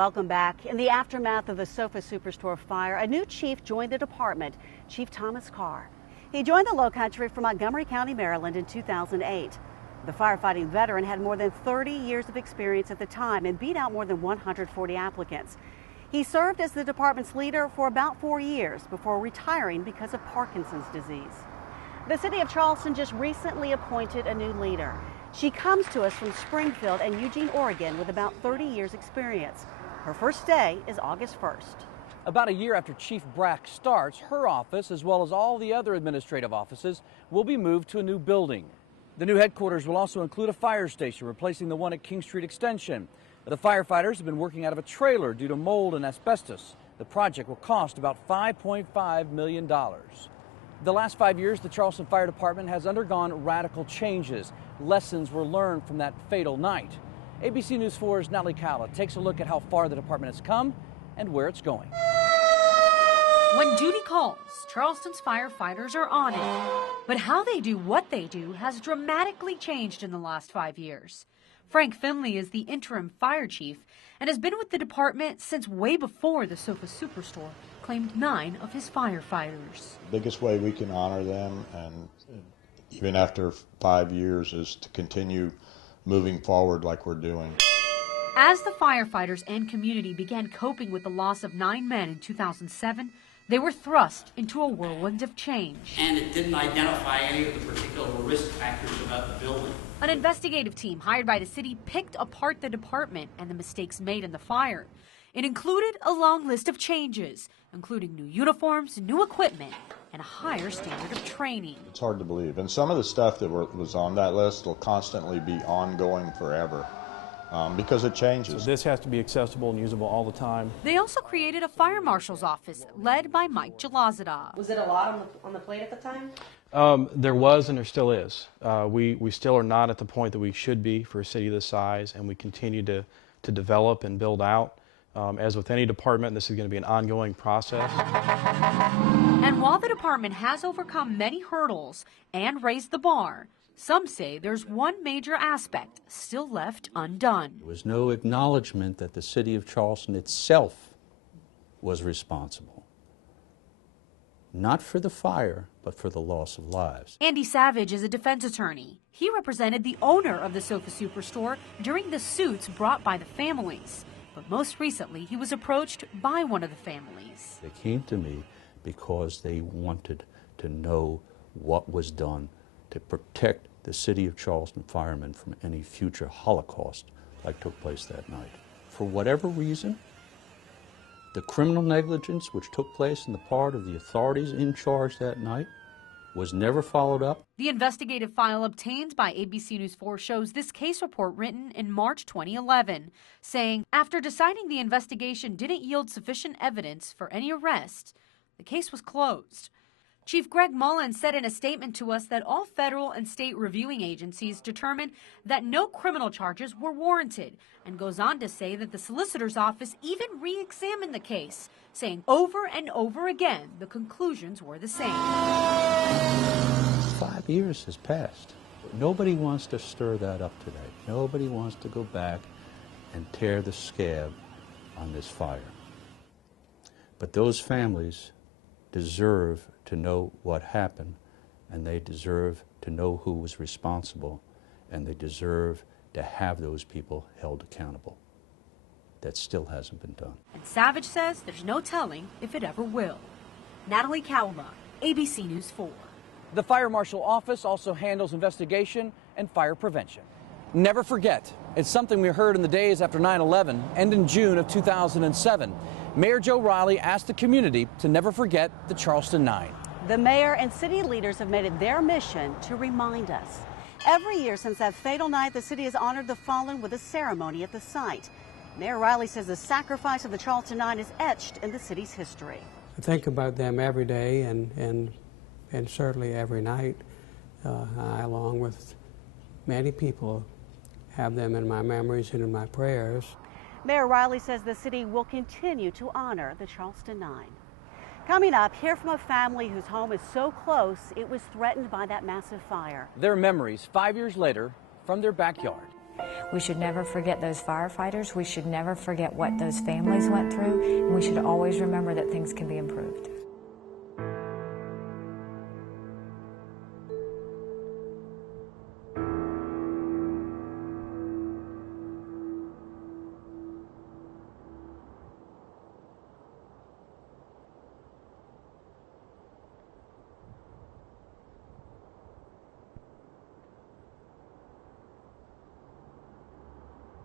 welcome back. In the aftermath of the Sofa Superstore fire, a new chief joined the department, Chief Thomas Carr. He joined the Lowcountry from Montgomery County, Maryland in 2008. The firefighting veteran had more than 30 years of experience at the time and beat out more than 140 applicants. He served as the department's leader for about 4 years before retiring because of Parkinson's disease. The city of Charleston just recently appointed a new leader. She comes to us from Springfield and Eugene, Oregon, with about 30 years experience. Her first day is August 1st. About a year after Chief Brack starts, her office, as well as all the other administrative offices, will be moved to a new building. The new headquarters will also include a fire station, replacing the one at King Street Extension. The firefighters have been working out of a trailer due to mold and asbestos. The project will cost about $5.5 million. The last 5 years, the Charleston Fire Department has undergone radical changes. Lessons were learned from that fatal night. ABC News 4's Natalie Calla takes a look at how far the department has come and where it's going. When duty calls, Charleston's firefighters are on it. But how they do what they do has dramatically changed in the last 5 years. Frank Finley is the interim fire chief and has been with the department since way before the Sofa Superstore claimed 9 of his firefighters. The biggest way we can honor them, and even after 5 years, is to continue moving forward like we're doing. As the firefighters and community began coping with the loss of 9 men in 2007, they were thrust into a whirlwind of change. And it didn't identify any of the particular risk factors about the building. An investigative team hired by the city picked apart the department and the mistakes made in the fire. It included a long list of changes, including new uniforms, new equipment, and a higher standard of training. It's hard to believe. And some of the stuff that was on that list will constantly be ongoing forever. Because it changes. So this has to be accessible and usable all the time. They also created a fire marshal's office led by Mike Jalazada. Was it a lot on the plate at the time? There was and there still is. We still are not at the point that we should be for a city this size, and we continue to develop and build out. As with any department, this is going to be an ongoing process. And while the department has overcome many hurdles and raised the bar, some say there's one major aspect still left undone. There was no acknowledgement that the city of Charleston itself was responsible, not for the fire, but for the loss of lives. Andy Savage is a defense attorney. He represented the owner of the Sofa Superstore during the suits brought by the families. But most recently, he was approached by one of the families. They came to me because they wanted to know what was done to protect the city of Charleston firemen from any future Holocaust like took place that night. For whatever reason, the criminal negligence which took place on the part of the authorities in charge that night was never followed up. The investigative file obtained by ABC News 4 shows this case report written in March 2011, saying after deciding the investigation didn't yield sufficient evidence for any arrest, the case was closed. Chief Greg Mullen said in a statement to us that all federal and state reviewing agencies determined that no criminal charges were warranted, and goes on to say that the solicitor's office even re-examined the case, saying over and over again the conclusions were the same. 5 years has passed. Nobody wants to stir that up today. Nobody wants to go back and tear the scab on this fire. But those families deserve to know what happened, and they deserve to know who was responsible, and they deserve to have those people held accountable. That still hasn't been done. And Savage says there's no telling if it ever will. Natalie Calla, ABC News 4. The Fire Marshal Office also handles investigation and fire prevention. Never forget, it's something we heard in the days after 9/11 and in June of 2007. Mayor Joe Riley asked the community to never forget the Charleston 9. The mayor and city leaders have made it their mission to remind us. Every year since that fatal night, the city has honored the fallen with a ceremony at the site. Mayor Riley says the sacrifice of the Charleston 9 is etched in the city's history. I think about them every day and certainly every night. I, along with many people, have them in my memories and in my prayers. Mayor Riley says the city will continue to honor the Charleston 9. Coming up, hear from a family whose home is so close it was threatened by that massive fire. Their memories 5 years later from their backyard. We should never forget those firefighters. We should never forget what those families went through. And we should always remember that things can be improved.